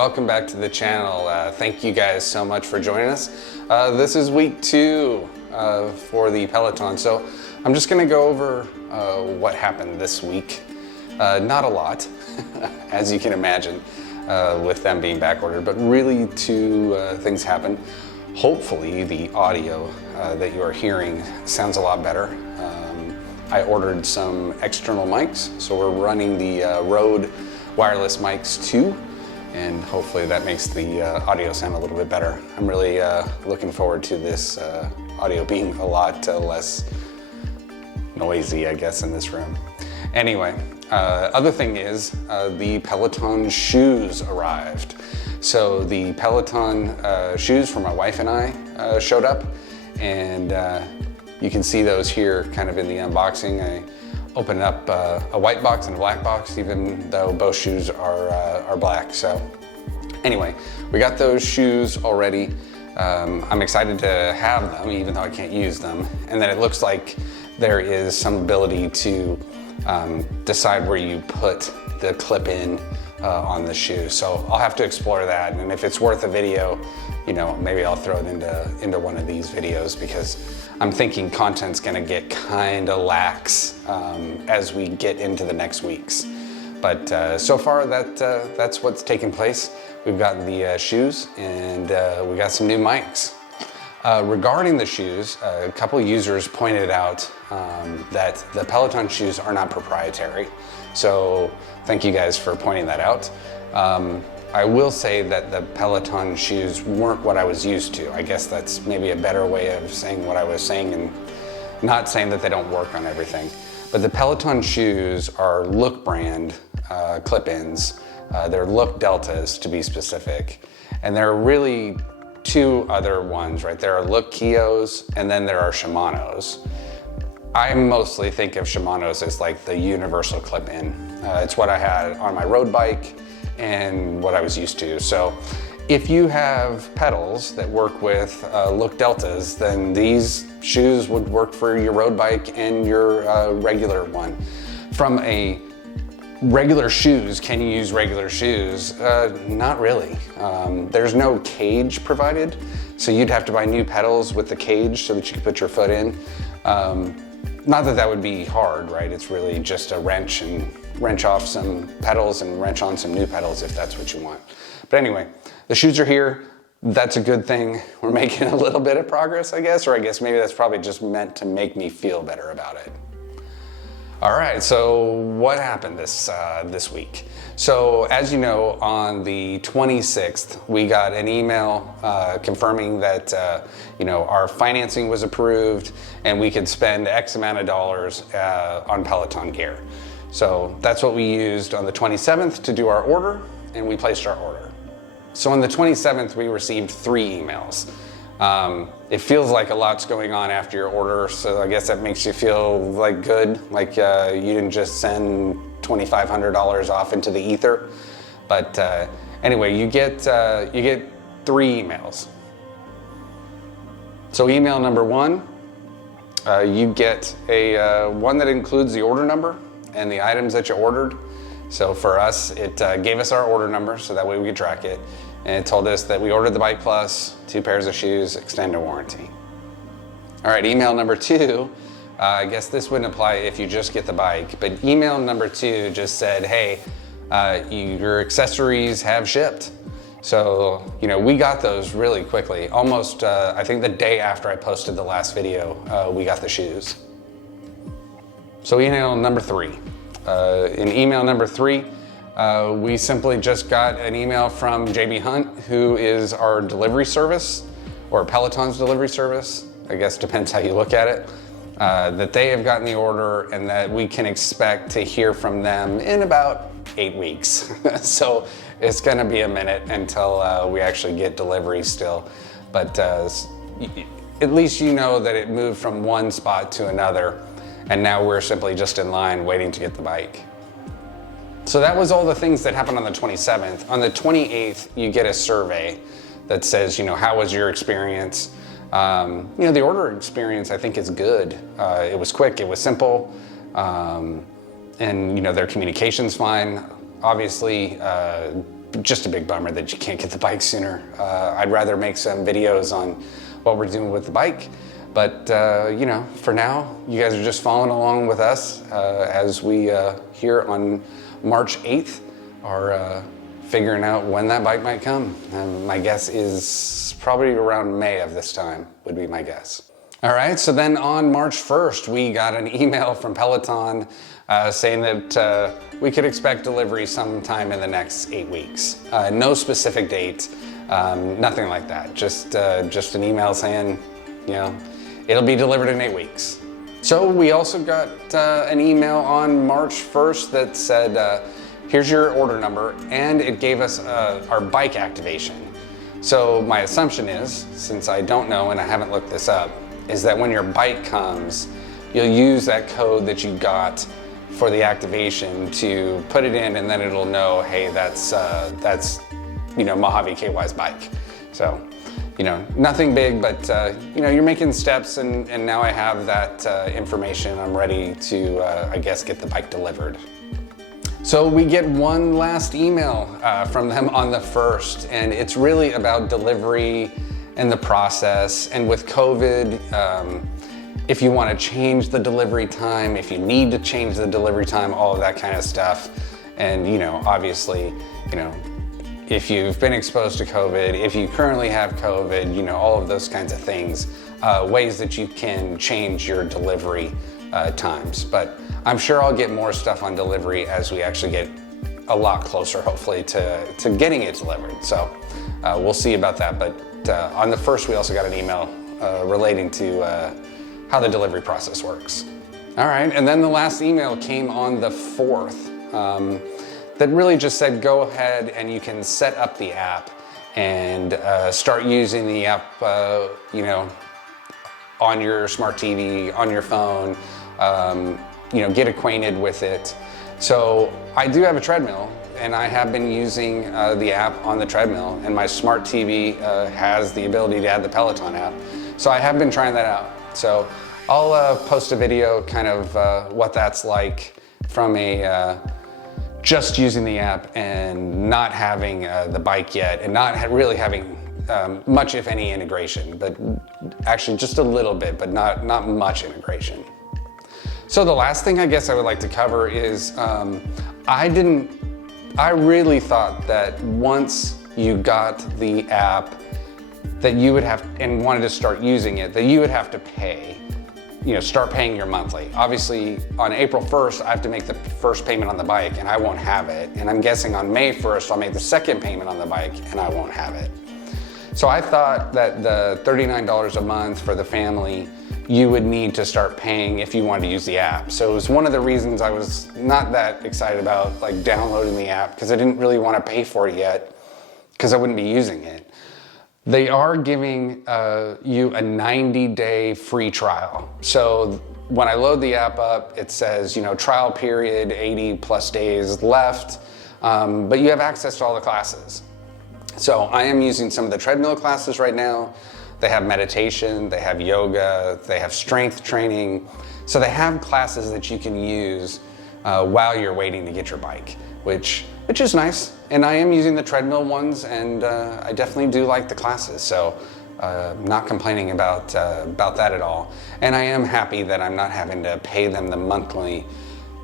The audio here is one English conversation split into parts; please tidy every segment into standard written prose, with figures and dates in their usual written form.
welcome back to the channel. Thank you guys so much for joining us. This is week 2 for the Peloton. So I'm just gonna go over what happened this week. Not a lot, as you can imagine, with them being back ordered, but really 2 things happened. Hopefully the audio that you are hearing sounds a lot better. I ordered some external mics, so we're running the Rode wireless mics too, and hopefully that makes the audio sound a little bit better. I'm really looking forward to this audio being a lot less noisy, I guess, in this room. Anyway, other thing is the Peloton shoes arrived. So the Peloton shoes for my wife and I showed up, and you can see those here kind of in the unboxing. I opened up a white box and a black box, even though both shoes are black. So anyway, we got those shoes already. I'm excited to have them, even though I can't use them. And then it looks like there is some ability to decide where you put the clip in on the shoe. So I'll have to explore that. And if it's worth a video, you know, maybe I'll throw it into one of these videos, because I'm thinking content's gonna get kinda lax as we get into the next weeks. But so far that's what's taking place. We've gotten the shoes, and we got some new mics. Regarding the shoes, a couple users pointed out that the Peloton shoes are not proprietary. So thank you guys for pointing that out. I will say that the Peloton shoes weren't what I was used to. I guess that's maybe a better way of saying what I was saying, and not saying that they don't work on everything. But the Peloton shoes are Look brand clip-ins. They're Look Deltas, to be specific. And there are really 2 other ones, right? There are Look Kyos, and then there are Shimano's. I mostly think of Shimano's as like the universal clip-in. It's what I had on my road bike and what I was used to. So if you have pedals that work with Look Deltas, then these shoes would work for your road bike and your regular one. From a regular shoes, can you use regular shoes? Not really. There's no cage provided, so you'd have to buy new pedals with the cage so that you could put your foot in. Not that that would be hard, right? It's really just a wrench, and wrench off some pedals and wrench on some new pedals if that's what you want. But anyway, the shoes are here. That's a good thing. We're making a little bit of progress, I guess, or I guess maybe that's probably just meant to make me feel better about it. All right, so what happened this week? So as you know, on the 26th, we got an email confirming that you know, our financing was approved and we could spend X amount of dollars on Peloton gear. So that's what we used on the 27th to do our order, and we placed our order. So on the 27th, we received 3 emails. It feels like a lot's going on after your order, so I guess that makes you feel like good, like you didn't just send $2,500 off into the ether. But anyway, you get 3 emails. So email number 1, you get one that includes the order number and the items that you ordered. So for us, it gave us our order number, so that way we could track it. And it told us that we ordered the Bike Plus, 2 pairs of shoes, extended warranty. All right, email number 2, I guess this wouldn't apply if you just get the bike, but email number 2 just said, hey, your accessories have shipped. So, you know, we got those really quickly. Almost, I think the day after I posted the last video, we got the shoes. So email number 3. In email number 3, we simply just got an email from JB Hunt, who is our delivery service, or Peloton's delivery service, I guess depends how you look at it, that they have gotten the order and that we can expect to hear from them in about 8 weeks. So it's gonna be a minute until we actually get delivery still. But at least you know that it moved from one spot to another, and now we're simply just in line waiting to get the bike. So that was all the things that happened on the 27th. On the 28th, you get a survey that says, you know, how was your experience? You know, the order experience, I think, is good. It was quick, it was simple, and you know, their communication's fine. Obviously, just a big bummer that you can't get the bike sooner. I'd rather make some videos on what we're doing with the bike, but you know, for now, you guys are just following along with us as we here on March 8th are figuring out when that bike might come. And my guess is probably around May of this time would be my guess. All right, so then on March 1st, we got an email from Peloton saying that we could expect delivery sometime in the next 8 weeks. No specific date, nothing like that. Just an email saying, you know, it'll be delivered in 8 weeks. So we also got an email on March 1st that said, here's your order number, and it gave us our bike activation. So my assumption is, since I don't know and I haven't looked this up, is that when your bike comes, you'll use that code that you got for the activation to put it in, and then it'll know, hey, that's you know, MojaveKY's bike. So, you know, nothing big, but you know, you're making steps, and now I have that information. I'm ready to, I guess, get the bike delivered. So we get one last email from them on the 1st, and it's really about delivery and the process. And with COVID, if you want to change the delivery time, if you need to change the delivery time, all of that kind of stuff. And, you know, obviously, you know, if you've been exposed to COVID, if you currently have COVID, you know, all of those kinds of things, ways that you can change your delivery times. But I'm sure I'll get more stuff on delivery as we actually get a lot closer, hopefully, to getting it delivered. So we'll see about that. But on the 1st, we also got an email relating to how the delivery process works. All right, and then the last email came on the 4th that really just said, go ahead and you can set up the app and start using the app, you know, on your smart TV, on your phone, you know, get acquainted with it. So I do have a treadmill, and I have been using the app on the treadmill, and my smart TV has the ability to add the Peloton app. So I have been trying that out. So I'll post a video kind of what that's like from a just using the app and not having the bike yet, and not really having much, if any, integration, but actually just a little bit, but not much integration. So the last thing I guess I would like to cover is I really thought that once you got the app that you would have, and wanted to start using it, that you would have to pay, you know, start paying your monthly. Obviously on April 1st, I have to make the first payment on the bike and I won't have it. And I'm guessing on May 1st, I'll make the second payment on the bike and I won't have it. So I thought that the $39 a month for the family, you would need to start paying if you wanted to use the app. So it was one of the reasons I was not that excited about like downloading the app, because I didn't really want to pay for it yet because I wouldn't be using it. They are giving you a 90-day free trial. So when I load the app up, it says, you know, trial period, 80 plus days left, but you have access to all the classes. So I am using some of the treadmill classes right now. They have meditation, they have yoga, they have strength training. So they have classes that you can use while you're waiting to get your bike, which is nice. And I am using the treadmill ones, and I definitely do like the classes. So not complaining about that at all. And I am happy that I'm not having to pay them the monthly,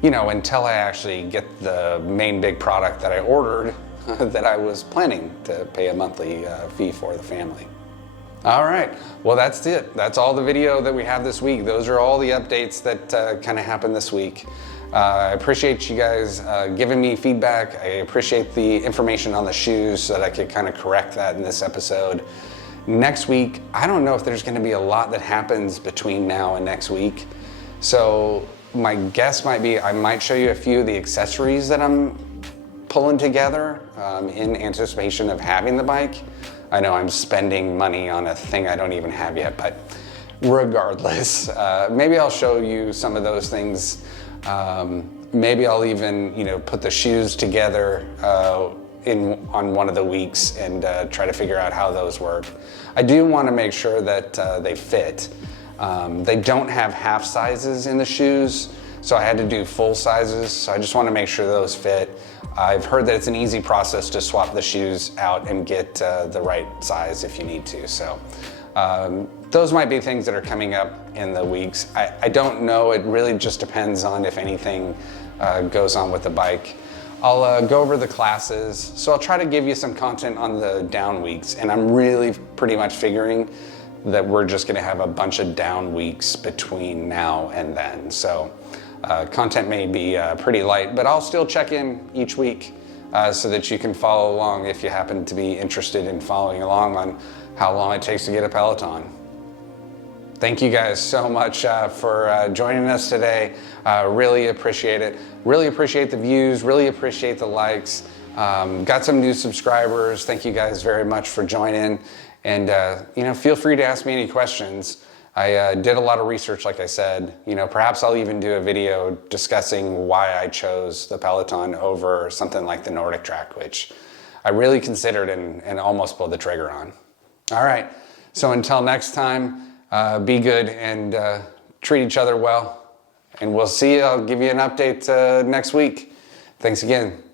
you know, until I actually get the main big product that I ordered that I was planning to pay a monthly fee for the family. All right, well that's it. That's all the video that we have this week. Those are all the updates that kind of happened this week. I appreciate you guys giving me feedback. I appreciate the information on the shoes so that I could kind of correct that in this episode. Next week, I don't know if there's gonna be a lot that happens between now and next week. So my guess might be I might show you a few of the accessories that I'm pulling together in anticipation of having the bike. I know I'm spending money on a thing I don't even have yet, but regardless, maybe I'll show you some of those things. Maybe I'll even, you know, put the shoes together on one of the weeks and try to figure out how those work. I do want to make sure that they fit. They don't have half sizes in the shoes. So I had to do full sizes. So I just want to make sure those fit. I've heard that it's an easy process to swap the shoes out and get the right size if you need to. So those might be things that are coming up in the weeks. I don't know, it really just depends on if anything goes on with the bike. I'll go over the classes. So I'll try to give you some content on the down weeks, and I'm really pretty much figuring that we're just gonna have a bunch of down weeks between now and then. So content may be pretty light, but I'll still check in each week so that you can follow along if you happen to be interested in following along on how long it takes to get a Peloton. Thank you guys so much for joining us today. Really appreciate it. Really appreciate the views, really appreciate the likes. Got some new subscribers. Thank you guys very much for joining. And feel free to ask me any questions. I did a lot of research, like I said. Perhaps I'll even do a video discussing why I chose the Peloton over something like the Nordic Track, which I really considered and almost pulled the trigger on. All right, so until next time, be good and treat each other well. And we'll see you. I'll give you an update next week. Thanks again.